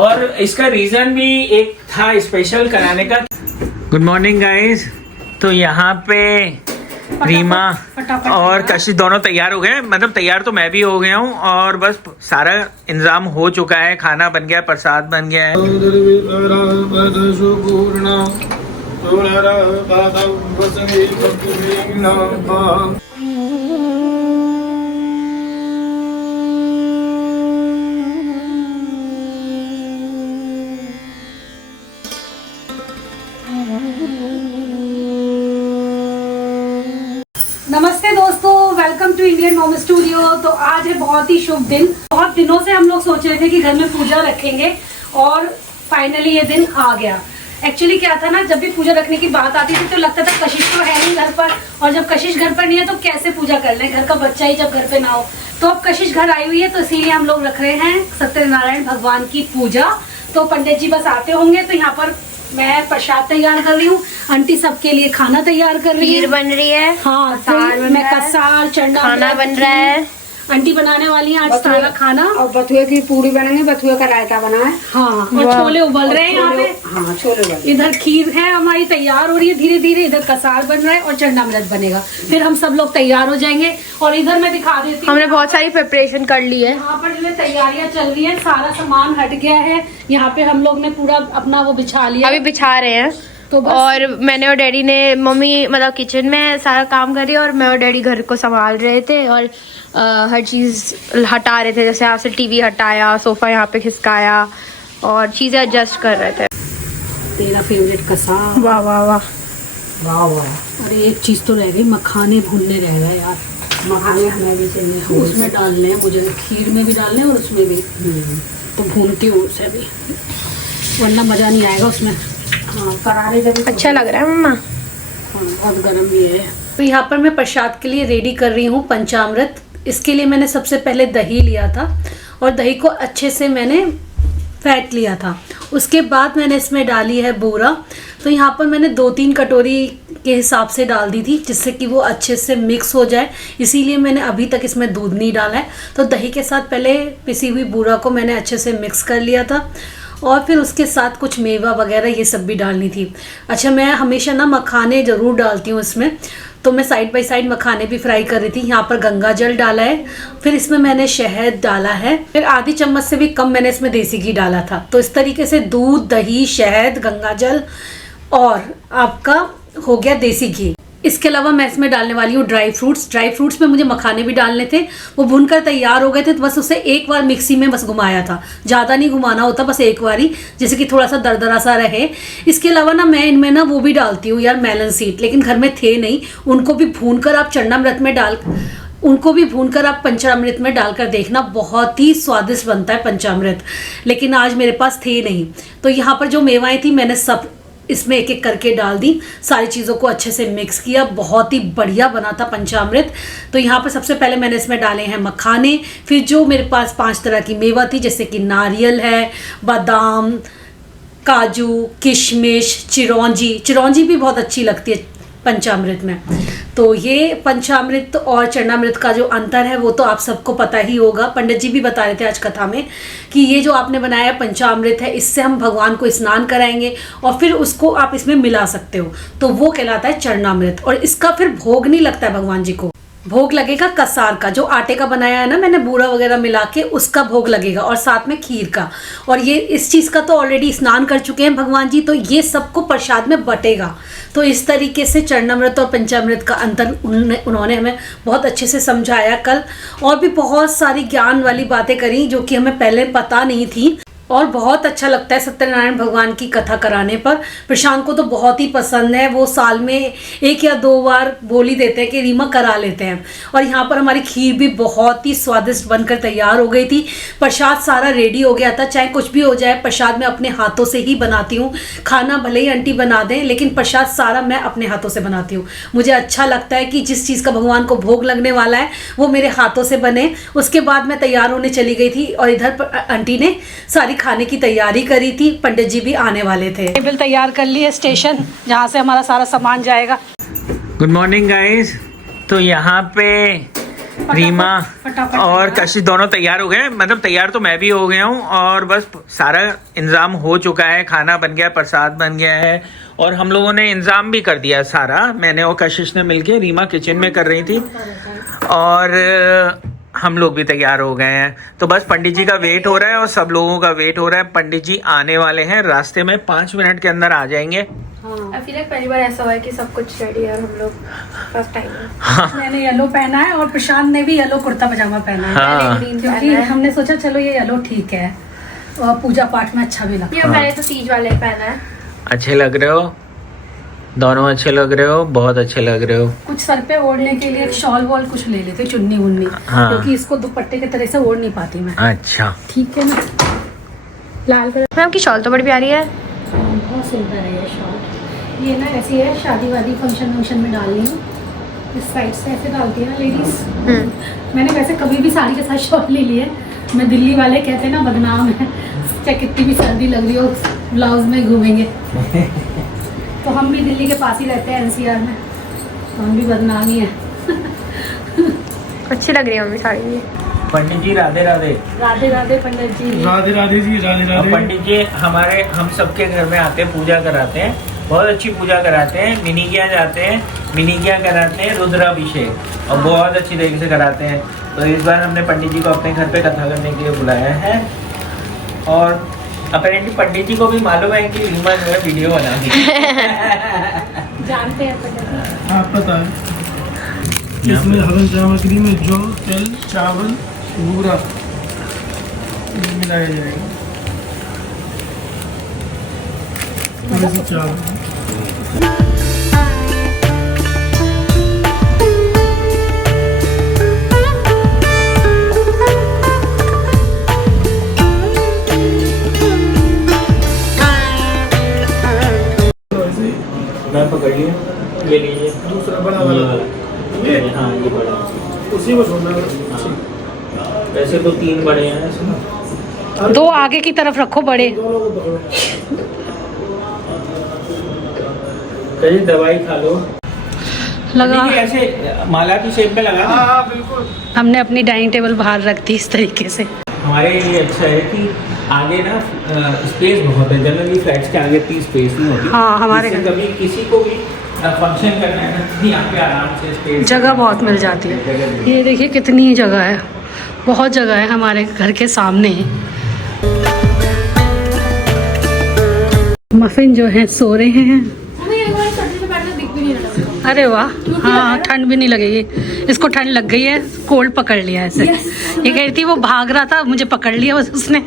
और इसका रीजन भी एक था स्पेशल कराने का। Good morning guys. तो यहाँ पे रीमा और कशिश दोनों तैयार हो गए, मतलब तैयार तो मैं भी हो गया हूँ और बस सारा इंतजाम हो चुका है, खाना बन गया, प्रसाद बन गया है। नमस्ते दोस्तों, welcome to Indian mom studio. तो आज है बहुत ही शुभ दिन। बहुत दिनों से हम लोग सोच रहे थे कि घर में पूजा रखेंगे और फाइनली ये दिन आ गया। एक्चुअली क्या था ना, जब भी पूजा रखने की बात आती थी तो लगता था कशिश तो है नहीं घर पर, और जब कशिश घर पर नहीं है तो कैसे पूजा कर ले, घर का बच्चा ही जब घर पे ना हो। तो अब कशिश घर आई हुई है तो इसीलिए हम लोग रख रहे हैं सत्यनारायण भगवान की पूजा। तो पंडित जी बस आते होंगे, तो यहाँ पर मैं प्रसाद तैयार कर रही हूँ, आंटी सबके लिए खाना तैयार कर रही है, खीर बन रही है, हाँ मैं कसार चंडा खाना बन रहा है, आंटी बनाने वाली है आज सारा खाना। और बथुए की पूरी बनेंगे, बथुए का रायता बना है। हाँ, और छोले उबल रहे हैं यहाँ पे। हाँ, छोले उबल। इधर खीर है हमारी तैयार हो रही है धीरे धीरे, इधर कसार बन रहा है और चंडामृत बनेगा, फिर हम सब लोग तैयार हो जाएंगे। और इधर मैं दिखा देती हूँ, हमने बहुत सारी प्रिपरेशन कर ली है। यहाँ पर जो तैयारियां चल रही है, सारा सामान हट गया है। यहाँ पे हम लोग ने पूरा अपना वो बिछा लिया, अभी बिछा रहे हैं। तो बस और मैंने और डैडी ने, मम्मी मतलब किचन में सारा काम कर रही है और मैं और डैडी घर को संभाल रहे थे और हर चीज हटा रहे थे, जैसे यहाँ से टीवी हटाया, सोफा यहाँ पे खिसकाया और चीजें एडजस्ट कर रहे थे। तेरा फेवरेट कसार। वाह वाह वाह वाह वाह। अरे एक चीज तो रह गई, मखाने भूनने रह गए यार। मखाने हमें भी चाहिए, उसमें डालने हैं मुझे, खीर में भी डालने हैं और उसमें भी। तो भूनती हूँ उसे भी, वरना मजा नहीं आएगा उसमें। हाँ, करारे जब अच्छा लग रहा है मम्मा। हाँ, बहुत गर्म भी है। तो यहाँ पर मैं प्रसाद के लिए रेडी कर रही हूँ पंचामृत। इसके लिए मैंने सबसे पहले दही लिया था और दही को अच्छे से मैंने फेंट लिया था। उसके बाद मैंने इसमें डाली है बूरा। तो यहाँ पर मैंने 2-3 कटोरी के हिसाब से डाल दी थी, जिससे कि वो अच्छे से मिक्स हो जाए, इसीलिए मैंने अभी तक इसमें दूध नहीं डाला है। तो दही के साथ पहले पिसी हुई बूरा को मैंने अच्छे से मिक्स कर लिया था और फिर उसके साथ कुछ मेवा वगैरह ये सब भी डालनी थी। अच्छा, मैं हमेशा ना मखाने ज़रूर डालती हूँ इसमें, तो मैं साइड बाय साइड मखाने भी फ्राई कर रही थी। यहाँ पर गंगा जल डाला है, फिर इसमें मैंने शहद डाला है, फिर आधी चम्मच से भी कम मैंने इसमें देसी घी डाला था। तो इस तरीके से दूध, दही, शहद, गंगा जल और आपका हो गया देसी घी। इसके अलावा मैं इसमें डालने वाली हूँ ड्राई फ्रूट्स। ड्राई फ्रूट्स में मुझे मखाने भी डालने थे, वो भुनकर तैयार हो गए थे, तो बस उसे एक बार मिक्सी में बस घुमाया था, ज़्यादा नहीं घुमाना होता, बस एक बार ही, जैसे कि थोड़ा सा दरदरा सा रहे। इसके अलावा ना मैं इनमें ना वो भी डालती हूँ यार, मेलन सीड, लेकिन घर में थे नहीं। उनको भी भूनकर आप चंडामृत में आप पंचामृत में डालकर देखना, बहुत ही स्वादिष्ट बनता है पंचामृत। लेकिन आज मेरे पास थे नहीं, तो यहाँ पर जो मेवाएं थी मैंने सब इसमें एक एक करके डाल दी, सारी चीज़ों को अच्छे से मिक्स किया, बहुत ही बढ़िया बना था पंचामृत। तो यहाँ पर सबसे पहले मैंने इसमें डाले हैं मखाने, फिर जो मेरे पास 5 तरह की मेवा थी, जैसे कि नारियल है, बादाम, काजू, किशमिश, चिरौंजी भी बहुत अच्छी लगती है पंचामृत में। तो ये पंचामृत और चरणामृत का जो अंतर है वो तो आप सबको पता ही होगा। पंडित जी भी बता रहे थे आज कथा में कि ये जो आपने बनाया पंचामृत है, इससे हम भगवान को स्नान कराएंगे और फिर उसको आप इसमें मिला सकते हो, तो वो कहलाता है चरणामृत। और इसका फिर भोग नहीं लगता है भगवान जी को, भोग लगेगा कसार का, जो आटे का बनाया है ना मैंने बूरा वगैरह मिला के, उसका भोग लगेगा, और साथ में खीर का। और ये इस चीज़ का तो ऑलरेडी स्नान कर चुके हैं भगवान जी, तो ये सबको प्रसाद में बटेगा। तो इस तरीके से चरणामृत और पंचामृत का अंतर उन्होंने हमें बहुत अच्छे से समझाया कल, और भी बहुत सारी ज्ञान वाली बातें करी जो कि हमें पहले पता नहीं थी। और बहुत अच्छा लगता है सत्यनारायण भगवान की कथा कराने पर। प्रशांत को तो बहुत ही पसंद है, वो साल में 1 या 2 बार बोल ही देते हैं कि रीमा करा लेते हैं। और यहाँ पर हमारी खीर भी बहुत ही स्वादिष्ट बनकर तैयार हो गई थी। प्रसाद सारा रेडी हो गया था, चाहे कुछ भी हो जाए प्रसाद मैं अपने हाथों से ही बनाती हूँ। खाना भले ही आंटी बना दें, लेकिन प्रसाद सारा मैं अपने हाथों से बनाती हूँ। मुझे अच्छा लगता है कि जिस चीज़ का भगवान को भोग लगने वाला है वो मेरे हाथों से बने। उसके बाद मैं तैयार होने चली गई थी और इधर आंटी ने सारी खाने की तैयारी करी थी, पंडित जी भी आने वाले थे। टेबल तैयार कर ली है स्टेशन, जहाँ से हमारा सारा सामान जाएगा। Good morning guys. तो यहाँ पे रीमा फटाफट और तैयार। कशिश दोनों तैयार हो गए हैं। मतलब तैयार तो मैं भी हो गया हूँ और बस सारा इंतजाम हो चुका है। खाना बन गया, प्रसाद बन गया है और हम लोगों ने इंतजाम भी कर दिया सारा। मैंने और कशिश ने मिलके, रीमा किचन में कर रही थी और हम लोग भी तैयार हो गए हैं। तो बस पंडित जी का वेट हो रहा है और सब लोगों का वेट हो रहा है। पंडित जी आने वाले हैं, रास्ते में 5 मिनट के अंदर आ जाएंगे। आई फील लाइक पहली बार ऐसा हुआ है कि सब कुछ रेडी है और हम लोग फर्स्ट टाइम है। हाँ मैंने येलो पहना है और प्रशांत ने भी येलो कुर्ता पजामा पहना है। हाँ क्योंकि हमने सोचा चलो ये येलो ठीक है और पूजा पाठ में अच्छा भी लगता ये मैंने तो तीज वाले पहना है। अच्छे लग रहे हो, दोनों अच्छे लग रहे हो, बहुत अच्छे लग रहे हो। है। कुछ सर पे ओढ़ने के लिए शॉल वॉल कुछ ले लेते, चुन्नी उन्नी, हाँ। क्योंकि इसको दुपट्टे की तरह से ओढ़ नहीं पाती मैं। अच्छा ठीक है ना। लाल कलर मैम की शॉल तो बड़ी प्यारी है। बहुत सुंदर है ये शॉल। ये ना ऐसी है, शादी वादी फंक्शन वंक्शन में डालनी हो इस साइड से ऐसे डालती है ना लेडीज। मैंने वैसे कभी भी साड़ी के साथ शॉल ले ली है। मैं दिल्ली वाले कहते हैं ना बदनाम है, चाहे कितनी भी सर्दी लग रही हो ब्लाउज में घूमेंगे। तो हम भी दिल्ली के पास ही रहते हैं एनसीआर में, तो हम भी बदनाम ही है। अच्छी लग रही है मम्मी साड़ी ये। पंडित जी राधे राधे। राधे राधे पंडित जी। राधे राधे जी, राधे और राधे। पंडित जी हमारे, हम सबके घर में आते हैं, पूजा कराते हैं, बहुत अच्छी पूजा कराते हैं। मिनिकिया जाते हैं, मिनिकिया कराते हैं, रुद्राभिषेक और बहुत अच्छी तरीके से कराते हैं। तो इस बार हमने पंडित जी को अपने घर पे कथा करने के लिए बुलाया है और अपेरेंटली पंडित जी को भी मालूम है कि रीमा जो है वीडियो बनानी जानते हैं पंडित जी। हाँ पता है। इसमें हवन सामग्री में जौ, तेल, चावल, बूरा मिलाया जाएगा। थोड़ी सी चावल। मैं पकड़िए, ले लीजिए दूसरा बड़ा वाला हाँ ये बड़ा। उसी को छोड़ना है। वैसे तो 3 बड़े हैं इसमें। 2 आगे की तरफ रखो बड़े। दोनों को पकड़ो। कहीं दवाई खा लो। लगा। पंडित जी ऐसे माला की शेप में लगा। हाँ हाँ बिल्कुल। हमने अपनी डाइनिंग टेबल बाहर रख दी इस तरीके से। हमारे लिए अच्छा है कि आगे ना स्पेस बहुत है। जनरली फ्लैट्स के आगे इतनी स्पेस नहीं होती। हाँ, हमारे जिससे घर। कभी किसी को भी फंक्शन करना है ना, तो यहाँ पे आराम से स्पेस, जगह बहुत मिल जाती है। ये देखिए कितनी जगह है, बहुत जगह है हमारे घर के सामने। मफिन जो है सो रहे हैं। अरे वाह, हाँ ठंड भी नहीं लगेगी इसको। ठंड लग गई है, कोल्ड पकड़ लिया ऐसे। ये कह रही थी वो भाग रहा था, मुझे पकड़ लिया बस उसने।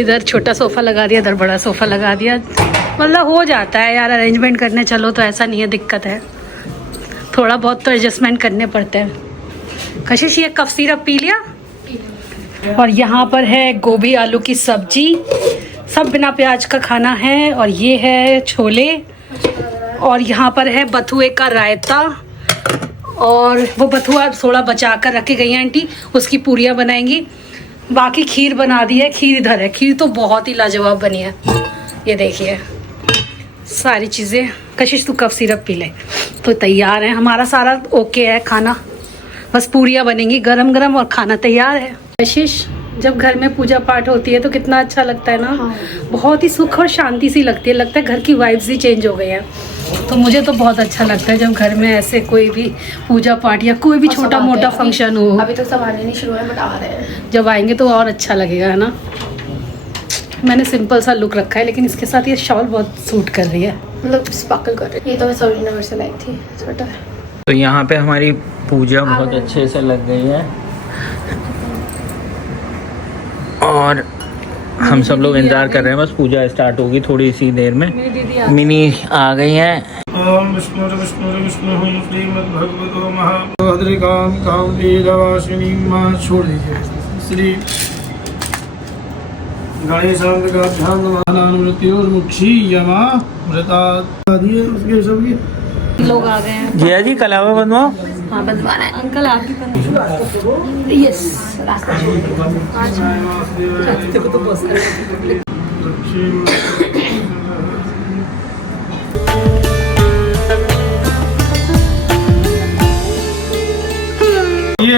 इधर छोटा सोफा लगा दिया, इधर बड़ा सोफा लगा दिया। मतलब हो जाता है यार, अरेंजमेंट करने चलो तो ऐसा नहीं है, दिक्कत है। थोड़ा बहुत तो एडजस्टमेंट करने पड़ते हैं। कशिश ये कफ सिरप पी लिया। और यहाँ पर है गोभी आलू की सब्जी, सब बिना प्याज का खाना है। और ये है छोले और यहाँ पर है बथुए का रायता। और वो बथुआ थोड़ा बचा कर रखे गई हैं आंटी, उसकी पूरियाँ बनाएंगी। बाकी खीर बना दी है, खीर इधर है। खीर तो बहुत ही लाजवाब बनी है, ये देखिए सारी चीज़ें। कशिश तू कफ सिरप पी ले। तो तैयार है हमारा सारा, ओके है खाना, बस पूरियाँ बनेंगी गरम गरम और खाना तैयार है। कशिश जब घर में पूजा पाठ होती है तो कितना अच्छा लगता है ना। हाँ। बहुत ही सुख और शांति सी लगती है, लगता है घर की वाइब्स ही चेंज हो गई है। तो मुझे तो बहुत अच्छा लगता है जब घर में ऐसे कोई भी पूजा पाठ या कोई भी छोटा मोटा फंक्शन हो। अभी तो सब आने नहीं शुरू है बट आ रहे हैं। जब आएंगे तो और अच्छा लगेगा, है ना। मैंने सिंपल सा लुक रखा है लेकिन इसके साथ ये शॉल बहुत सूट कर रही है। मतलब स्पार्कल कर रही है। ये तो मैं सरोजिनी नगर से लाई थी स्वेटर। तो यहाँ पे हमारी पूजा बहुत अच्छे से लग गई है और हम सब लोग इंतजार कर रहे हैं, बस पूजा स्टार्ट होगी थोड़ी सी देर में। मेरी दीदी मिनी आ गई हैं। ओम विष्णु विष्णु श्रीमद्भगवतो महाभद्रिकां कामलीलवासिनी मां छोड़ दीजिए। श्री गणेशांत का ध्यान मृत्योर्मुक्षी यमा मृता दिए उसके सबकी लोग आ गए हैं। जया जी कलावा बनवाओ। हाँ बनवाना है अंकल, आप ही बनवाइए। यस रास्ता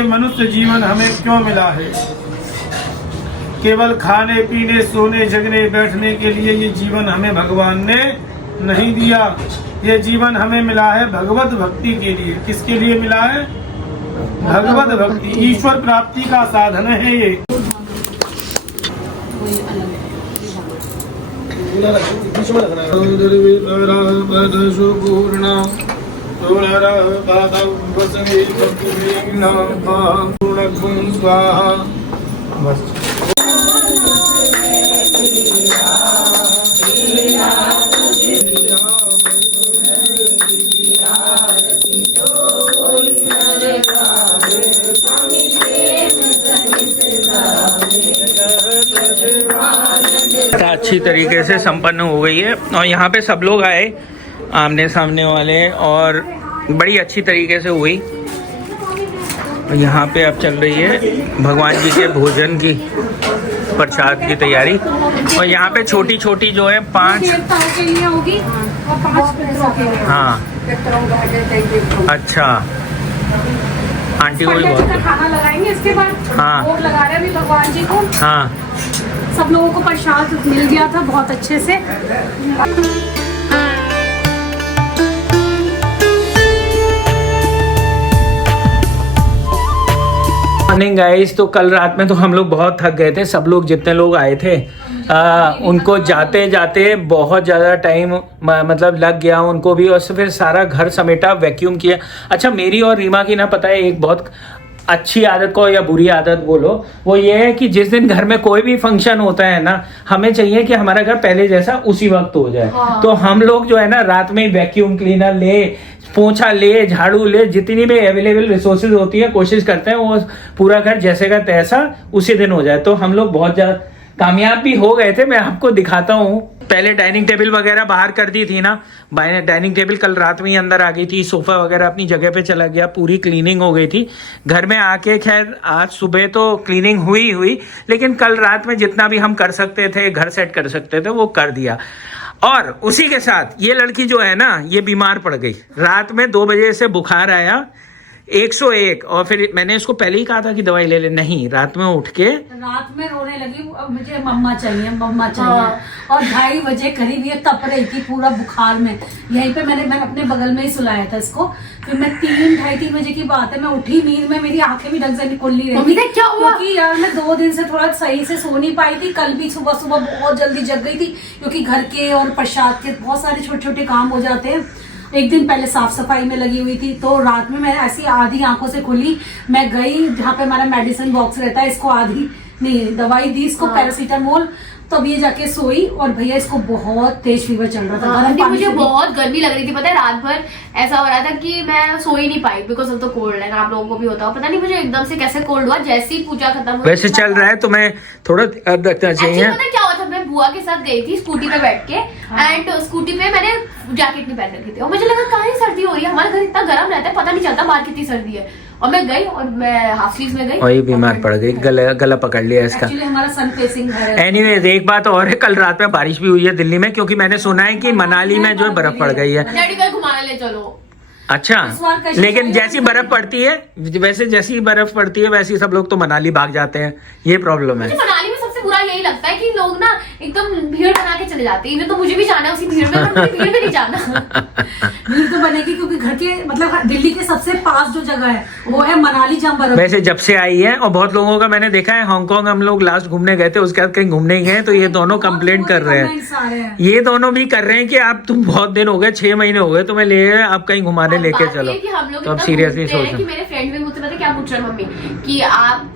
ये मनुष्य जीवन हमें क्यों मिला है? केवल खाने पीने सोने जगने बैठने के लिए ये जीवन हमें भगवान ने नहीं दिया। ये जीवन हमें मिला है भगवत भक्ति के लिए। किसके लिए मिला है? भगवत भक्ति, ईश्वर प्राप्ति का साधन है ये। अच्छी तरीके से संपन्न हो गई है और यहाँ पे सब लोग आए आमने सामने वाले और बड़ी अच्छी तरीके से हुई। और यहाँ पे अब चल रही है भगवान जी के भोजन की प्रसाद की तैयारी। और यहाँ पे छोटी छोटी जो है 5 के लिए होगी और 5 पितरों के लिए। हाँ अच्छा आंटी को भी पंडित जी का बहुत खाना लगाएंगे इसके बाद। हाँ। भोग लगा रहे हैं अभी भगवान जी को। हाँ सब लोगों को प्रसाद मिल गया था बहुत अच्छे से। मॉर्निंग गाइस, तो कल रात में तो हम लोग बहुत थक गए थे। सब लोग जितने लोग आए थे उनको जाते जाते बहुत ज़्यादा टाइम मतलब लग गया उनको भी। और फिर सारा घर समेटा, वैक्यूम किया। अच्छा मेरी और रीमा की ना पता है एक बहुत अच्छी आदत को या बुरी आदत बोलो, वो ये है कि जिस दिन घर में कोई भी फंक्शन होता है ना, हमें चाहिए कि हमारा घर पहले जैसा उसी वक्त हो जाए। हाँ। तो हम लोग जो है ना रात में वैक्यूम क्लीनर ले, पोछा ले, झाड़ू ले, जितनी भी अवेलेबल रिसोर्सेज होती है कोशिश करते हैं वो पूरा घर जैसे का तैसा उसी दिन हो जाए। तो हम लोग बहुत ज्यादा कामयाब भी हो गए थे। मैं आपको दिखाता हूँ। पहले डाइनिंग टेबल वगैरह बाहर कर दी थी ना, डाइनिंग टेबल कल रात में ही अंदर आ गई थी। सोफा वगैरह अपनी जगह पे चला गया, पूरी क्लीनिंग हो गई थी। घर में आके खैर आज सुबह तो क्लीनिंग हुई, लेकिन कल रात में जितना भी हम कर सकते थे, घर सेट कर सकते थे, वो कर दिया। और उसी के साथ ये लड़की जो है ना, ये बीमार पड़ गई। रात में 2 बजे से बुखार आया 101। और फिर मैंने इसको पहले ही कहा था कि दवाई ले ले, नहीं, रात में उठ के रात में रोने लगी, अब मुझे मम्मा चाहिए मम्मा चाहिए। और 2:30 बजे करीब ये तप रही थी पूरा बुखार में। यहीं पे मैंने अपने बगल में ही सुलाया था इसको। फिर मैं 3-3:30 बजे की बात है, मैं उठी नींद में, मेरी आंखें भी ढंग से खुल नहीं रही थी। क्या हुआ? क्योंकि यार मैं 2 दिन से थोड़ा सही से सो नहीं पाई थी। कल भी सुबह सुबह बहुत जल्दी जग गई थी, क्योंकि घर के और प्रसाद के बहुत सारे छोटे छोटे काम हो जाते हैं। एक दिन पहले साफ सफाई में लगी हुई थी, तो रात में मैं ऐसी आधी आंखों से खुली, मैं गई जहाँ पे हमारा मेडिसिन बॉक्स रहता है, इसको आधी नहीं दवाई दी इसको, पैरासीटामोल, तब ये जाके सोई। और भैया इसको बहुत तेज फीवर चल रहा था। आंटी मुझे बहुत गर्मी लग रही थी, पता है रात भर ऐसा हो रहा था कि मैं सो ही नहीं पाई बिकॉज ऑफ द कोल्ड। है आप लोगों को भी होता हो, पता नहीं मुझे एकदम से कैसे कोल्ड हुआ जैसे ही पूजा खत्म हुई। वैसे चल रहा है तो मैं थोड़ा ध्यान रखना चाहिए। पता है क्या हुआ था, मैं बुआ के साथ गई थी स्कूटी पे बैठ के, एंड स्कूटी पे मैंने जैकेट नहीं पहन रखी थी और मुझे लगा कहाँ सर्दी हो रही है, हमारे घर इतना गर्म रहता है, पता नहीं चलता बाहर कितनी सर्दी है। और मैं गई और मैं हाफ स्लीव्स में गई और ये बीमार पड़ गई, गला पकड़ लिया इसका। एक्चुअली हमारा सन फेसिंग है। एनीवेज एक बात और है, कल रात में बारिश भी हुई है दिल्ली में, क्योंकि मैंने सुना है कि मनाली में जो है बर्फ पड़ गई है। डैडी को घुमाने ले चलो। अच्छा, लेकिन जैसी बर्फ पड़ती है, वैसे जैसी बर्फ पड़ती है वैसे सब लोग तो मनाली भाग जाते हैं, ये प्रॉब्लम है। मनाली में सबसे बुरा यही लगता है कि लोग ना एकदम भीड़ बना के चले जाते हैं। तो मुझे भी जाना है उसी भीड़ में, पर मुझे भीड़ में नहीं जाना। भीड़ तो बनेगी क्योंकि घर के मतलब दिल्ली के सबसे पास जो जगह है वो है मनाली, जहाँ बर्फ। वैसे जब से आई है, और बहुत लोगों का मैंने देखा है, हांगकांग हम लोग लास्ट घूमने गए थे, उसके बाद कहीं घूमने ही गए, तो ये दोनों कंप्लेंट कर रहे हैं। ये दोनों भी कर रहे हैं कि आप तुम बहुत दिन हो गए, 6 महीने हो गए तुम्हें ले, आप कहीं घुमाने लेके चलो। तो अब सीरियसली सोचो कि मेरे फ्रेंड भी मुझसे पता क्या पूछ रहे मम्मी कि आप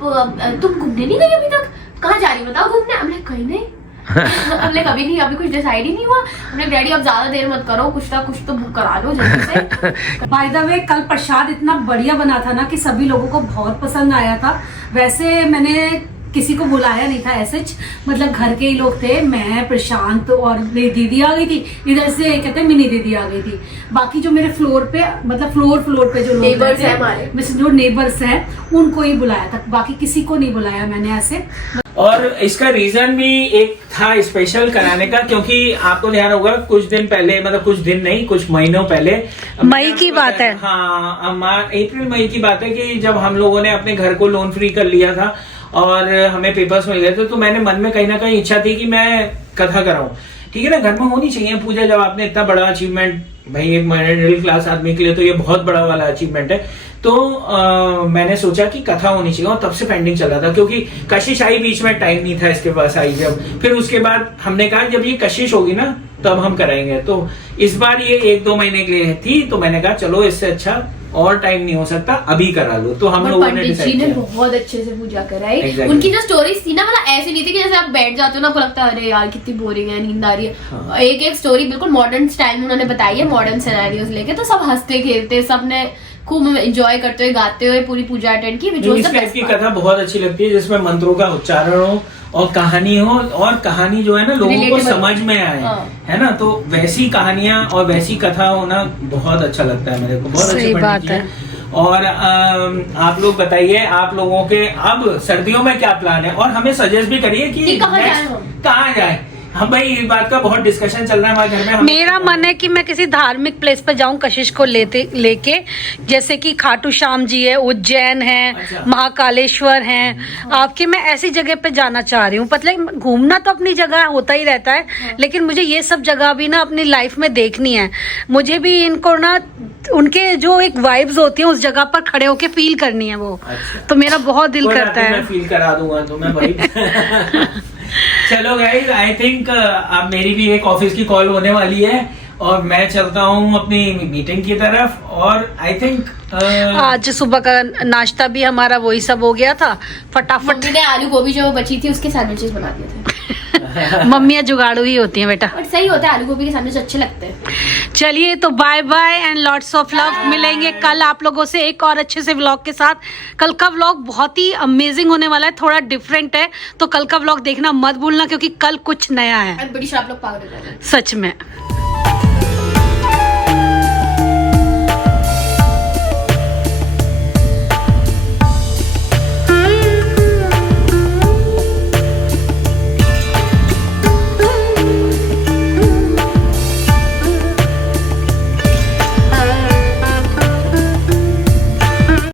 तुम घूमने नहीं गई अभी तक, कहाँ जा रही बताओ घूमने। हमने कहीं नहीं, हमने कभी नहीं, अभी कुछ डिसाइड ही नहीं हुआ। हमने डैडी अब ज्यादा देर मत करो, कुछ ना कुछ तो बुक करा लो जल्दी से। बाय द वे कल प्रसाद इतना बढ़िया बना था ना कि सभी लोगों को बहुत पसंद आया था। वैसे मैंने किसी को बुलाया नहीं था ऐसे, मतलब घर के ही लोग थे, मैं, प्रशांत और मेरी दीदी आ गई थी, इधर से कहते हैं मिनी दीदी आ गई थी। बाकी जो मेरे फ्लोर पे, मतलब फ्लोर पे जो लोग Neighbors रहते हैं हमारे, जो नेबर्स हैं उनको ही बुलाया था, बाकी किसी को नहीं बुलाया मैंने ऐसे। और इसका रीजन भी एक था स्पेशल कराने का, क्योंकि आपको ध्यान होगा कुछ दिन पहले, मतलब कुछ दिन नहीं, कुछ महीनों पहले, मई की बात है। हाँ, अप्रैल मई की बात है कि जब हम लोगों ने अपने घर को लोन फ्री कर लिया था और हमें पेपर्स मिल गए थे, तो मैंने मन में कहीं ना कहीं इच्छा थी कि मैं कथा कराऊं। ठीक है ना, घर में होनी चाहिए पूजा, जब आपने इतना बड़ा अचीवमेंट, भाई एक मिडिल क्लास आदमी के लिए तो ये बहुत बड़ा वाला अचीवमेंट है। तो मैंने सोचा कि कथा होनी चाहिए, और तब से पेंडिंग चल रहा था, क्योंकि कशिश आई बीच में, टाइम नहीं था इसके पास आई जब। फिर उसके बाद हमने कहा जब ये कशिश होगी ना तब हम कराएंगे। तो इस बार ये 1-2 महीने के लिए थी, तो मैंने कहा चलो इससे अच्छा और टाइम नहीं हो सकता, अभी करा लो। तो हम लोगों ने पंडित जी डिसाइड ने किया। बहुत अच्छे से पूजा कराई। Exactly. उनकी जो स्टोरीज थी ना, मतलब ऐसी नहीं थी कि जैसे आप बैठ जाते हो ना, आपको लगता है अरे यार कितनी बोरिंग है, नींद आ रही है। हाँ। एक एक स्टोरी बिल्कुल मॉडर्न स्टाइल में उन्होंने बताई है, मॉडर्न सिनेरियोज लेके, तो सब हंसते खेलते, सबने खूब एंजॉय करते हुए, गाते हुए पूरी पूजा अटेंड की। इस टाइप की कथा बहुत अच्छी लगती है जिसमें मंत्रों का उच्चारण हो और कहानी हो, और कहानी जो है ना लोगों को Relatable. समझ में आए, हाँ। है ना। तो वैसी कहानियां और वैसी कथा होना बहुत अच्छा लगता है मेरे को, बहुत सही अच्छी बात पंडित जी हैं। और आप लोग बताइए, आप लोगों के अब सर्दियों में क्या प्लान है, और हमें सजेस्ट भी करिए कि कहाँ next जाएं हम? कहाँ जाए। हाँ भाई, इस बात का बहुत डिस्कशन चल रहा है हमारे घर में। मेरा मन है कि मैं किसी धार्मिक प्लेस पे जाऊं कशिश को लेके, जैसे कि खाटू श्याम जी है, उज्जैन है, अच्छा। महाकालेश्वर हैं, आपके मैं ऐसी जगह पे जाना चाह रही हूँ। मतलब घूमना तो अपनी जगह होता ही रहता है, लेकिन मुझे ये सब जगह भी ना अपनी लाइफ में देखनी है। मुझे भी इनको ना, उनके जो एक वाइब्स होती है उस जगह पर खड़े होके फील करनी है वो। अच्छा। तो मेरा बहुत दिल कोई बात करता नहीं, है। मैं फील करा दूंगा तो मैं भाई। चलो गाइस, आई थिंक अब मेरी भी एक ऑफिस की कॉल होने वाली है और मैं चलता हूँ अपनी मीटिंग की तरफ। और आई थिंक आज सुबह का नाश्ता भी हमारा वही सब हो गया था, फटाफट। मम्मी ने आलू गोभी जो बची थी उसके सैंडविचेस बना दिए थे। मम्मियाँ जुगाड़ू ही होती हैं बेटा। और सही होता है, आलू गोभी के सैंडविच अच्छे लगते हैं। चलिए तो bye bye and lots of love. मिलेंगे कल आप लोगों से एक और अच्छे से व्लॉग के साथ। कल का व्लॉग बहुत ही अमेजिंग होने वाला है, थोड़ा डिफरेंट है, तो कल का व्लॉग देखना मत भूलना, क्योंकि कल कुछ नया है बड़ी शराब लोग पागल हो जाएंगे सच में।